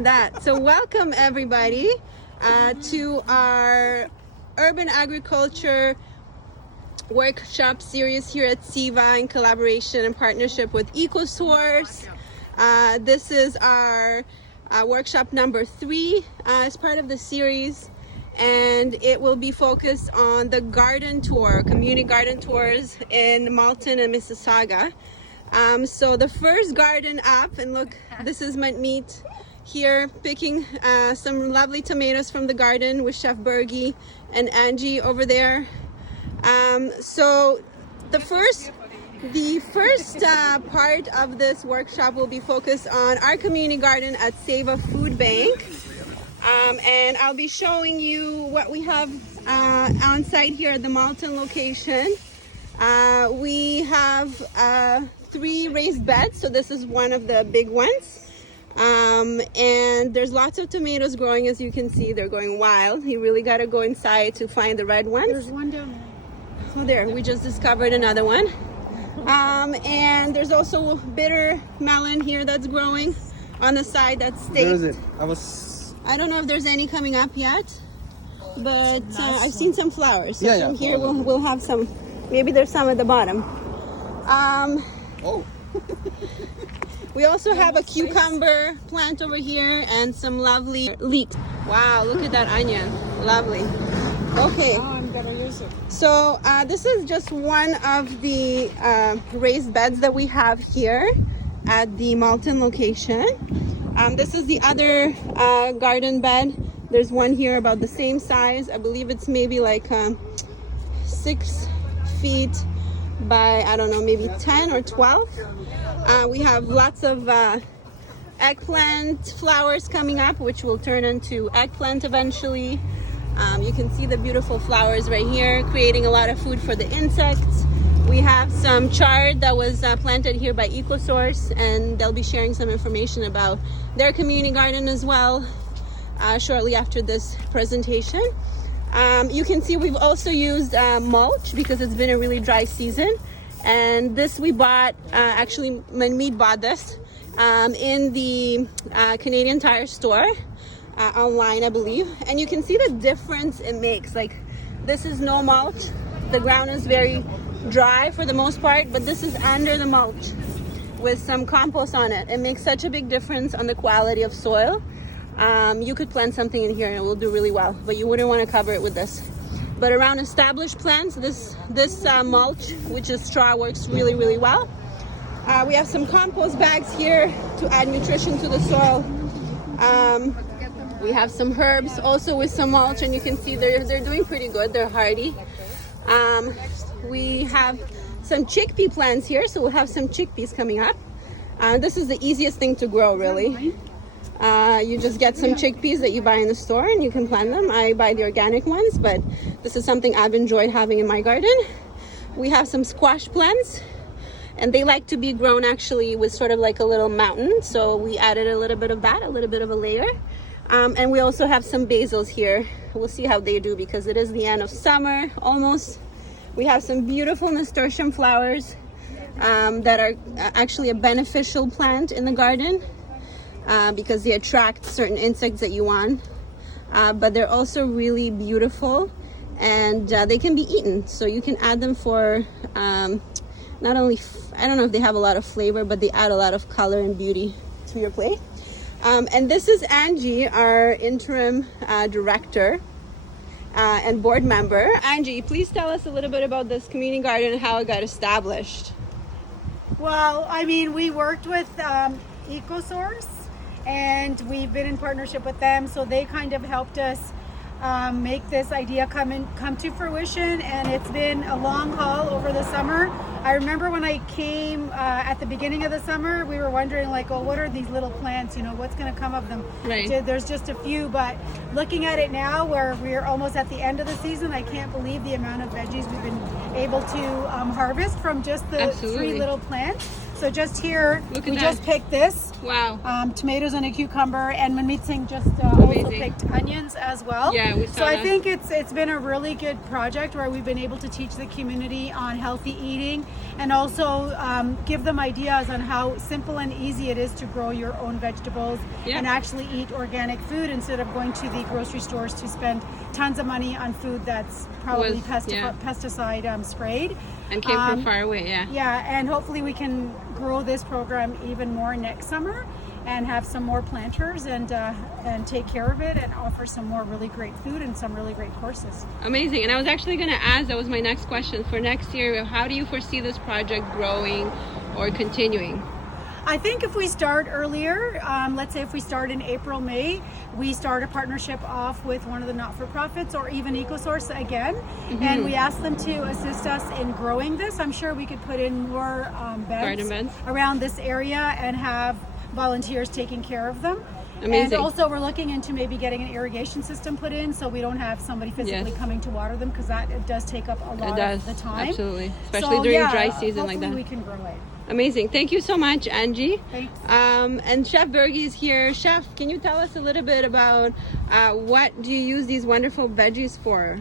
at that. So welcome everybody to our urban agriculture workshop series here at Seva in collaboration and partnership with EcoSource. This is our workshop number 3 as part of the series, and it will be focused on the garden tour, community garden tours in Malton and Mississauga. So the first garden up, and look, this is Meet here picking some lovely tomatoes from the garden with Chef Bergie and Angie over there. So the first part of this workshop will be focused on our community garden at Seva Food Bank. And I'll be showing you what we have on site here at the Malton location. We have 3 raised beds, so this is one of the big ones. And there's lots of tomatoes growing, as you can see. They're going wild. You really got to go inside to find the red ones. There's one down there. Oh, there, we just discovered another one. And there's also bitter melon here that's growing on the side that's staked. Where is it? I don't know if there's any coming up yet, but I've seen some flowers. So from here we'll have some. Maybe there's some at the bottom. Oh. We also have a cucumber plant over here and some lovely leeks. Wow, look at that onion. Lovely. Okay. Oh, I'm gonna use it. So this is just one of the raised beds that we have here at the Malton location. This is the other garden bed. There's one here about the same size. I believe it's maybe like 6 feet by, I don't know, maybe 10 or 12. We have lots of eggplant flowers coming up, which will turn into eggplant eventually. You can see the beautiful flowers right here, creating a lot of food for the insects. We have some chard that was planted here by EcoSource, and they'll be sharing some information about their community garden as well shortly after this presentation. You can see we've also used mulch because it's been a really dry season. And this we bought, actually Meet bought this in the Canadian Tire store. Online, I believe, and you can see the difference it makes. Like, this is no mulch, the ground is very dry for the most part, but this is under the mulch with some compost on it. It makes such a big difference on the quality of soil. You could plant something in here and it will do really well, but you wouldn't want to cover it with this. But around established plants, this mulch, which is straw, works really, really well. We have some compost bags here to add nutrition to the soil. We have some herbs also with some mulch, and you can see they're doing pretty good. They're hardy. We have some chickpea plants here, so we'll have some chickpeas coming up. This is the easiest thing to grow, really. You just get some chickpeas that you buy in the store and you can plant them. I buy the organic ones, but this is something I've enjoyed having in my garden. We have some squash plants, and they like to be grown actually with sort of like a little mountain, so we added a little bit of that, a little bit of a layer. And we also have some basils here. We'll see how they do because it is the end of summer almost. We have some beautiful nasturtium flowers that are actually a beneficial plant in the garden because they attract certain insects that you want. But they're also really beautiful, and they can be eaten. So you can add them for not only, I don't know if they have a lot of flavor, but they add a lot of color and beauty to your plate. And this is Angie, our interim director and board member. Angie, please tell us a little bit about this community garden and how it got established. Well, I mean, we worked with EcoSource, and we've been in partnership with them, so they kind of helped us make this idea come to fruition, and it's been a long haul over the summer. I remember when I came at the beginning of the summer, we were wondering like, oh, what are these little plants? You know, what's going to come of them? Right. So there's just a few, but looking at it now, where we're almost at the end of the season, I can't believe the amount of veggies we've been able to harvest from just the Absolutely. 3 little plants. So just here, Look at we that. just picked this. Wow. Tomatoes and a cucumber, and Manmeet Singh just also Amazing. picked onions as well. Yeah, we saw So I that. think it's been a really good project where we've been able to teach the community on healthy eating, and also give them ideas on how simple and easy it is to grow your own vegetables Yeah. and actually eat organic food instead of going to the grocery stores to spend tons of money on food that's probably pesticide sprayed. And came from far away, yeah. Yeah, and hopefully we can grow this program even more next summer and have some more planters and take care of it and offer some more really great food and some really great courses. Amazing. And I was actually going to ask, that was my next question for next year, how do you foresee this project growing or continuing? I think if we start earlier, let's say if we start in April, May, we start a partnership off with one of the not-for-profits or even EcoSource again, and we ask them to assist us in growing this. I'm sure we could put in more Garden beds beds. around this area and have volunteers taking care of them. Amazing. And also we're looking into maybe getting an irrigation system put in so we don't have somebody physically Yes. coming to water them, because that it does take up a lot of the time. Absolutely. Especially during dry season like that. Hopefully we can grow it. Amazing. Thank you so much, Angie. Thanks. And Chef Bergie is here. Chef, can you tell us a little bit about what do you use these wonderful veggies for?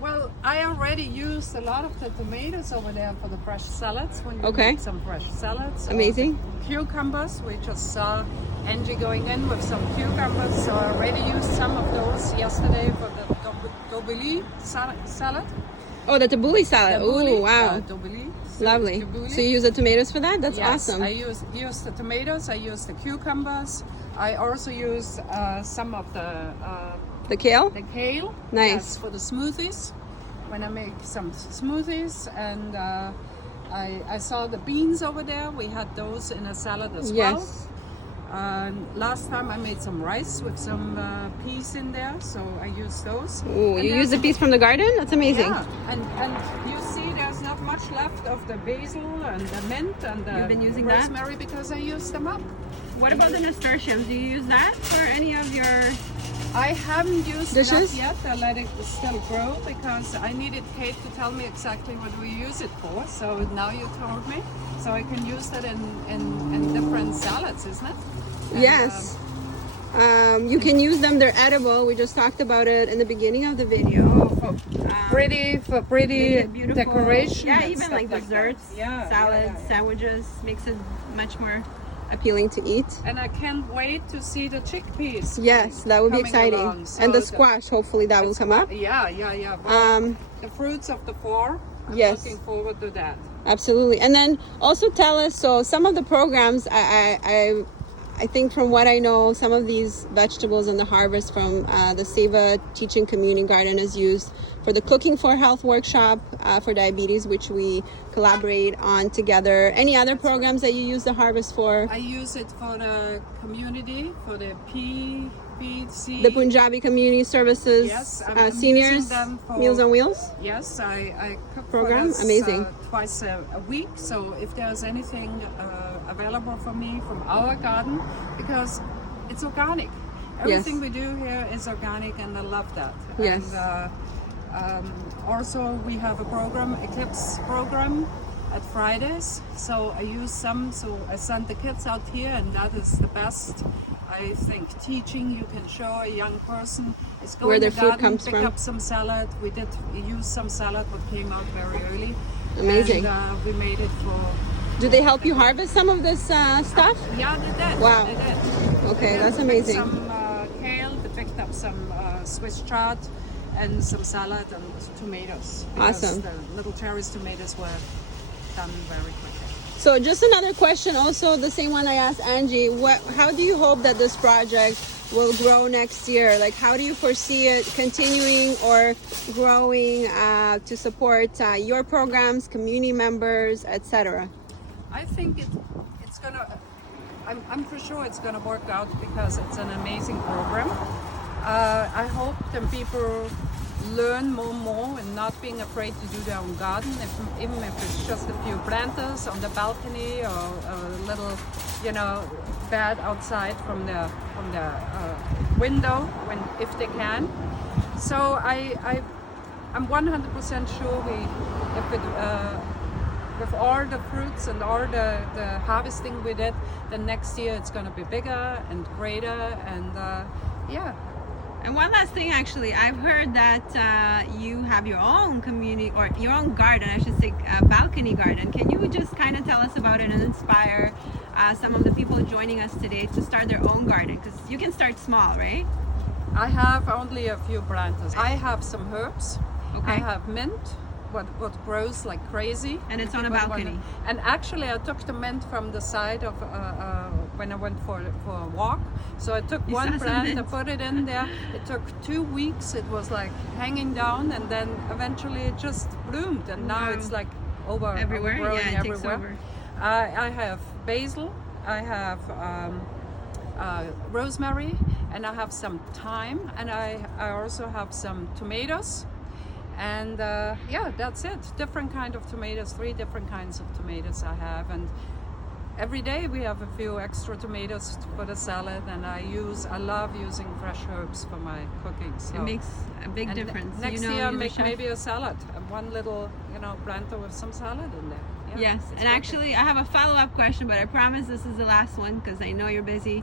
Well, I already used a lot of the tomatoes over there for the fresh salads. When you Okay. make some fresh salads. or Amazing. the cucumbers, we just saw Angie going in with some cucumbers. So I already used some of those yesterday for the dobili salad. Oh, the tabbouleh salad. Oh, wow. Dobili. Lovely. So you use the tomatoes for that? That's Yes, awesome. I used the tomatoes. I used the cucumbers. I also used some of The kale? the kale. Nice. Yes, for the smoothies. When I make some smoothies, and I saw the beans over there. We had those in a salad as well. Yes. Last time I made some rice with some peas in there, so I used those. Ooh, And you then- use the piece from the garden? That's amazing. Yeah, and you see there's not much left of the basil and the mint and the You've been using that? rosemary because I used them up. What about the nasturtiums? Do you use that for any of your... I haven't used it Dishes? up yet. I let it still grow because I needed Kate to tell me exactly what we use it for. So now you told me. So I can use that in different salads, isn't it? And, Yes. You can use them. They're edible. We just talked about it in the beginning of the video. for pretty Beautiful decoration. Yeah, and even stuff like that. desserts, Yeah, salads, yeah. sandwiches. Makes it much more appealing to eat. And I can't wait to see the chickpeas. Yes, that would be coming exciting. along. So And the squash, hopefully that will come up. Yeah. But the fruits of the fall. I'm yes. looking forward to that. Absolutely. And then also tell us, so some of the programs, I think from what I know, some of these vegetables and the harvest from the Seva Teaching Community Garden is used for the Cooking for Health workshop for diabetes, which we collaborate on together. Any other programs that you use the harvest for? I use it for the community, for the PBC. The Punjabi Community Services, Yes, I'm seniors, using them for- Meals on Wheels. Yes, I cook Program? for this, Amazing. Twice a week. So if there's anything available for me from our garden, because it's organic. Everything we do here is organic, and I love that. Yes. And also we have a program, Eclipse program, at Fridays. So I use some. So I send the kids out here, and that is the best. I think teaching, you can show a young person is going Where their to the food garden, comes pick from. up some salad. We did use some salad what came out very early. Amazing. And we made it for. Do they help you harvest some of this stuff? Yeah, they did. Wow. They did. Okay, They that's picked amazing. Some kale. They picked up some Swiss chard and some salad and tomatoes. because Awesome. The little cherries tomatoes were done very quickly. So just another question, also the same one I asked Angie. How do you hope that this project will grow next year? Like, how do you foresee it continuing or growing to support your programs, community members, etc.? I think it's gonna. I'm for sure it's gonna work out because it's an amazing program. I hope that people learn more and not being afraid to do their own garden, even if it's just a few planters on the balcony or a little, bed outside from the window if they can. So, I'm 100% sure if it. with all the fruits and all the harvesting we did, the next year it's going to be bigger and greater, and yeah. And one last thing, actually, I've heard that you have your own community, or your own garden, I should say, balcony garden. Can you just kind of tell us about it and inspire some of the people joining us today to start their own garden? Because you can start small, right? I have only a few planters. I have some herbs. Okay. I have mint, what grows like crazy. And it's on a balcony. And actually, I took the mint from the side of when I went for a walk. So I took You saw one some plant, I mint. put it in there. It took 2 weeks. It was like hanging down, and then eventually it just bloomed. And now Wow. it's like Everywhere? overgrowing Yeah, it takes everywhere. over. I have basil. I have rosemary, and I have some thyme, and I also have some tomatoes. And yeah, that's it. Different kind of tomatoes, 3 different kinds of tomatoes I have. And every day we have a few extra tomatoes for the salad, and I love using fresh herbs for my cooking. So. It makes a big And difference. Next you know, year, you're the make chef. maybe a salad, one little, planter with some salad in there. Yeah, Yes, it's and perfect. actually, I have a follow-up question, but I promise this is the last one because I know you're busy.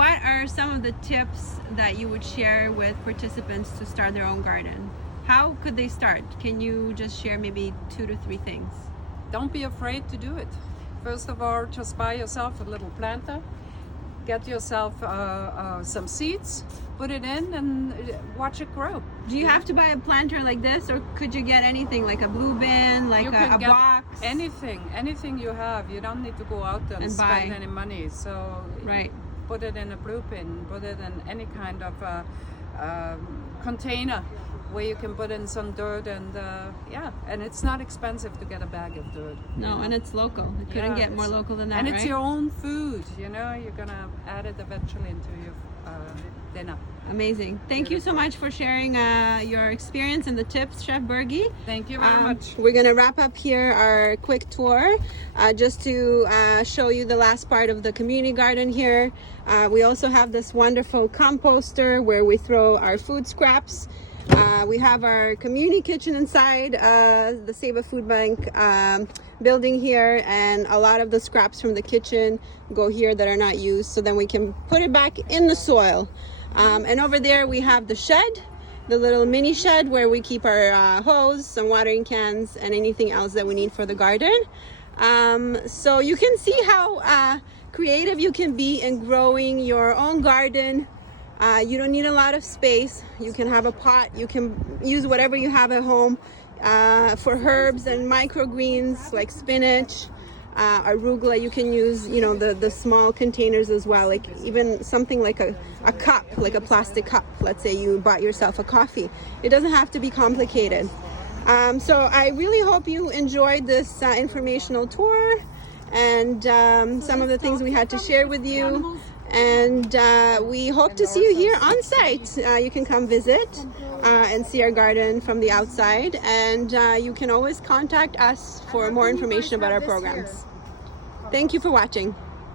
What are some of the tips that you would share with participants to start their own garden? How could they start? Can you just share maybe 2 to 3 things? Don't be afraid to do it. First of all, just buy yourself a little planter, get yourself some seeds, put it in, and watch it grow. Do you have to buy a planter like this, or could you get anything like a blue bin, like You a can get box? anything you have. You don't need to go out there and And spend buy. any money. So Right. put it in a blue bin, put it in any kind of container where you can put in some dirt, and yeah, and it's not expensive to get a bag of dirt. No, and it's local. It couldn't Yeah, get more it's- local than that, And right? it's your own food, you're gonna add it eventually into your dinner. Amazing. Thank you so much for sharing your experience and the tips, Chef Bergie. Thank you very much. We're going to wrap up here our quick tour just to show you the last part of the community garden here. We also have this wonderful composter where we throw our food scraps. We have our community kitchen inside the Seva Food Bank building here, and a lot of the scraps from the kitchen go here that are not used, so then we can put it back in the soil. And over there we have the shed, the little mini shed where we keep our hose, some watering cans, and anything else that we need for the garden. So you can see how creative you can be in growing your own garden. You don't need a lot of space. You can have a pot. You can use whatever you have at home for herbs and microgreens like spinach, arugula. You can use, the small containers as well, like even something like a cup, like a plastic cup. Let's say you bought yourself a coffee. It doesn't have to be complicated. So I really hope you enjoyed this informational tour and some of the things we had to share with you. And we hope to see you here on site. You can come visit and see our garden from the outside, and you can always contact us for more information about our programs. Thank you for watching.